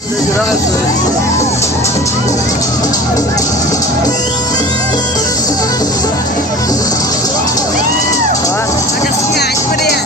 Hãy subscribe cho kênh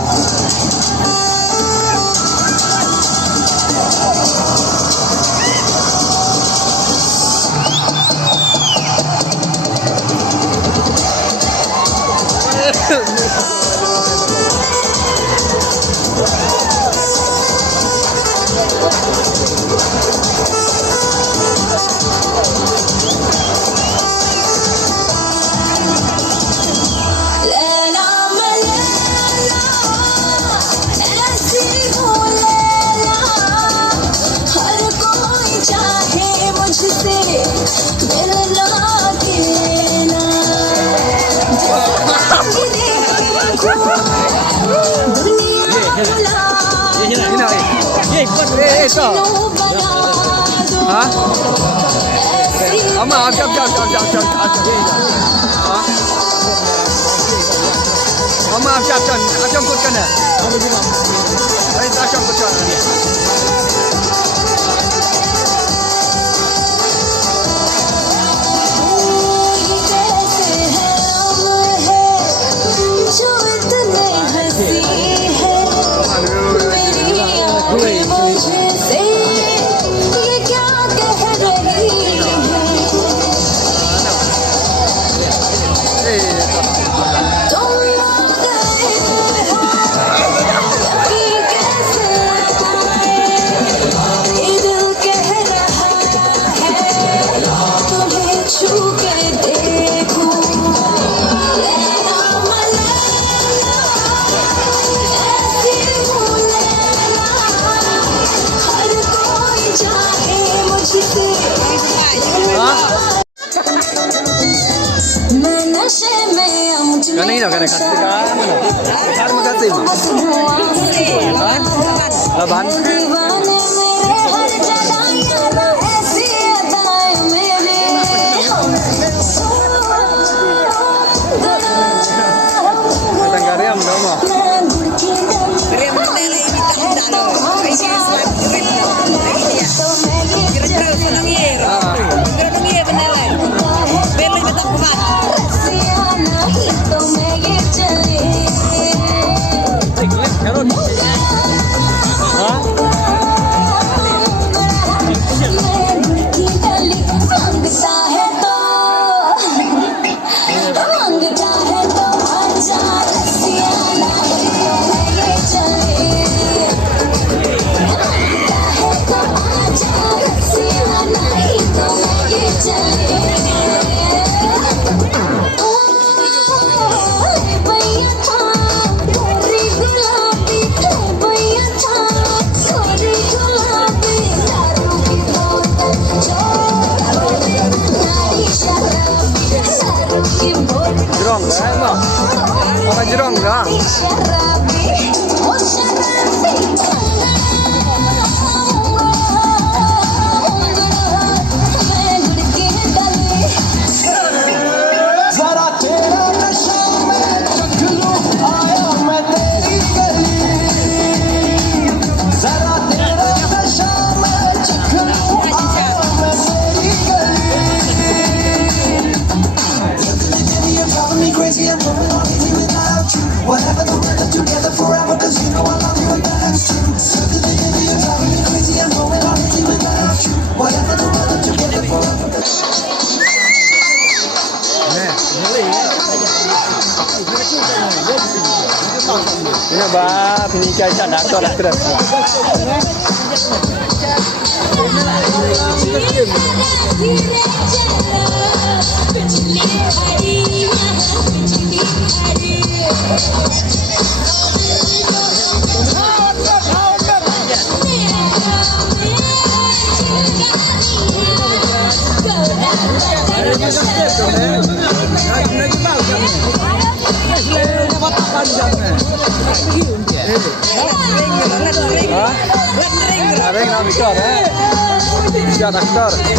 Ghiền Mì Gõ để không bỏ lỡ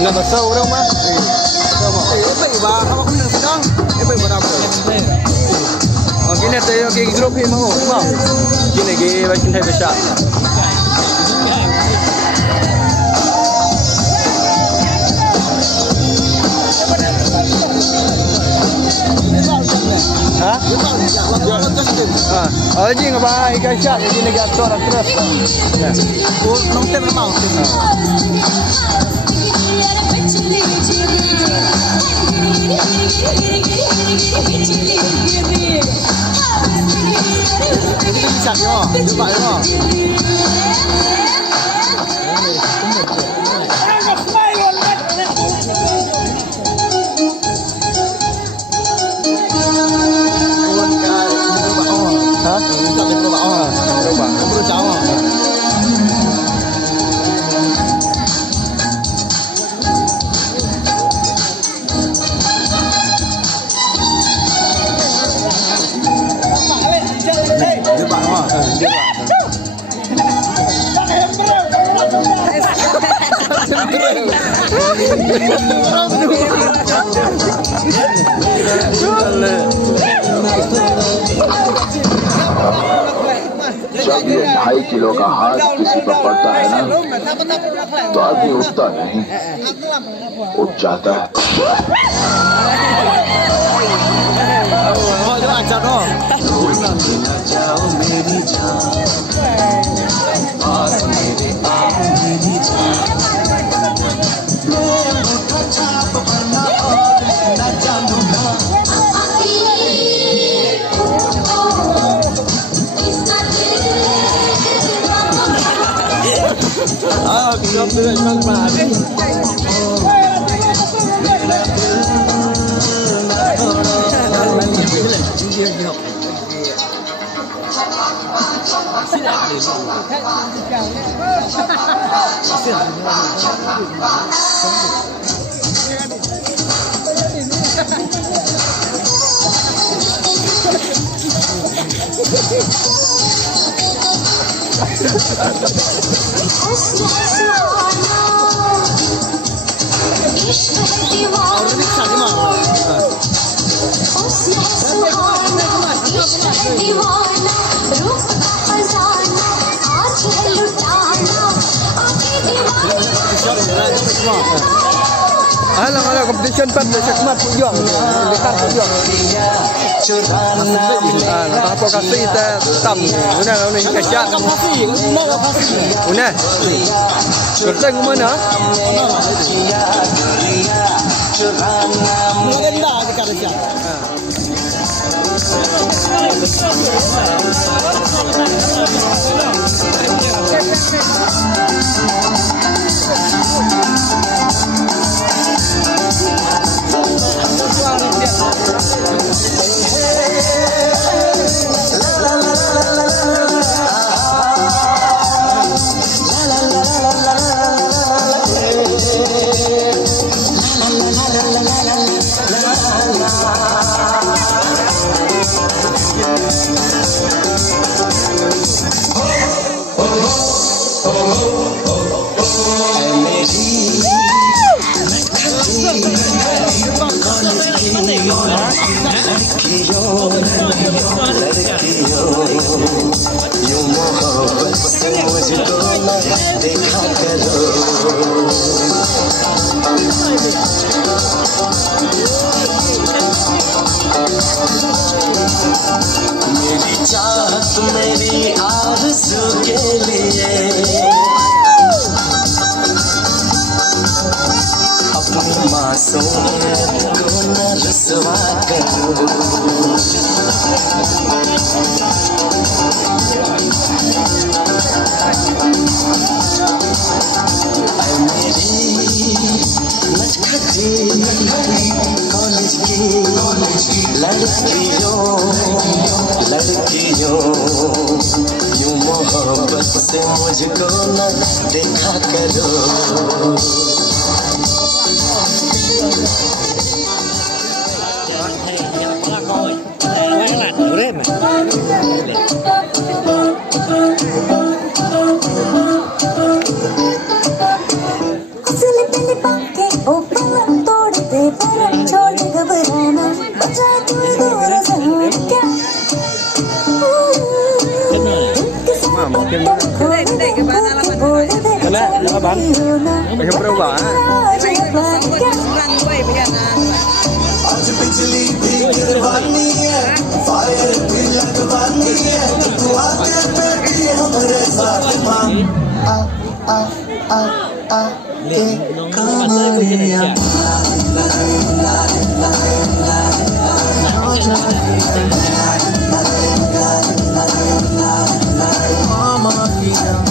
Nggak besar orang mah. Baik bah, kamu kena sedang. Baik berapa? Gini tu yang kiri grup ini mau, gini gini macam ni besar. Ha? Oh, jadi ngapa ikan syak jadi negara orang terus. Oh, nongtem memang. Bisa yo, coba yo. जब ये 2.5 kilo का हाथ किसी पर पड़ता है ना तो आदमी उठता नहीं, उठ जाता है। Kita sudah sampai. Alang competition pan sakmat puyong dekat puyong. Apa kasih kita tam, guna ni kacang. Guna. Kerja mana? Mengenda dekat kerja. मेरी आरज़ू के लिए अपनी मासूमियत को न रुसवा करो। मेरी नटखटी कॉलेज की लड़कियों यूं मोहब्बत मुझको न देखा करो Kena, jangan bang. Macam berubah. आज बिजली भी गिरवानी है फायर भी लगवानी है तू आके बेबी हमारे साथ मान आ आ आ आ के कहानियां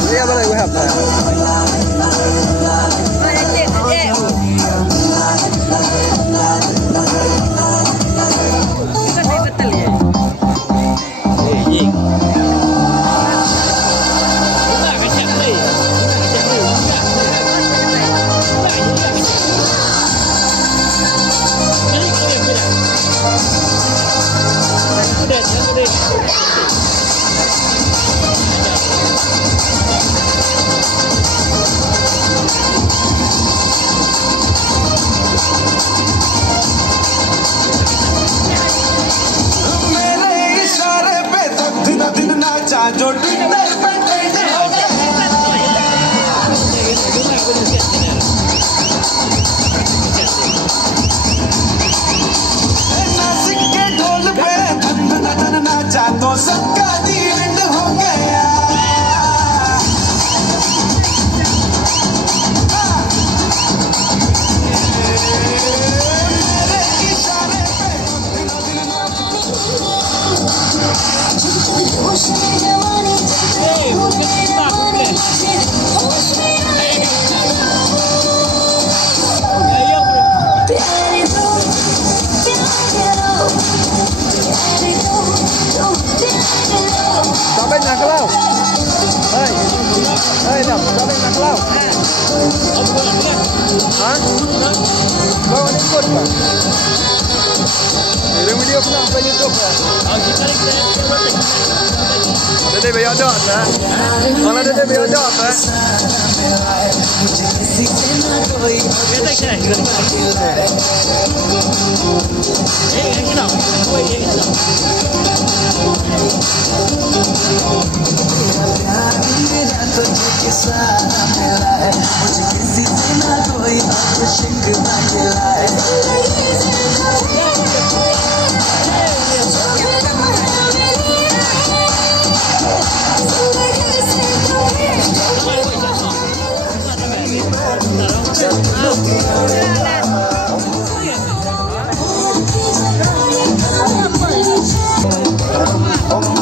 Iya boleh gue apa? जो टिंडर पे टेढ़े हो नासिक के ढोल पे धन धन धन नाचा तो सबका दिल हो गया मेरे इशारे पे Sampai nak kelau. Hei, hei dah, sampai nak kelau. Hah? Kau ni ikut kan? Ini video pernah sampai YouTube kan? Dede biar dah tak? Kalau dede biar dah tak? मुझे किसी से ना कोई शिकवा मिला है Oh.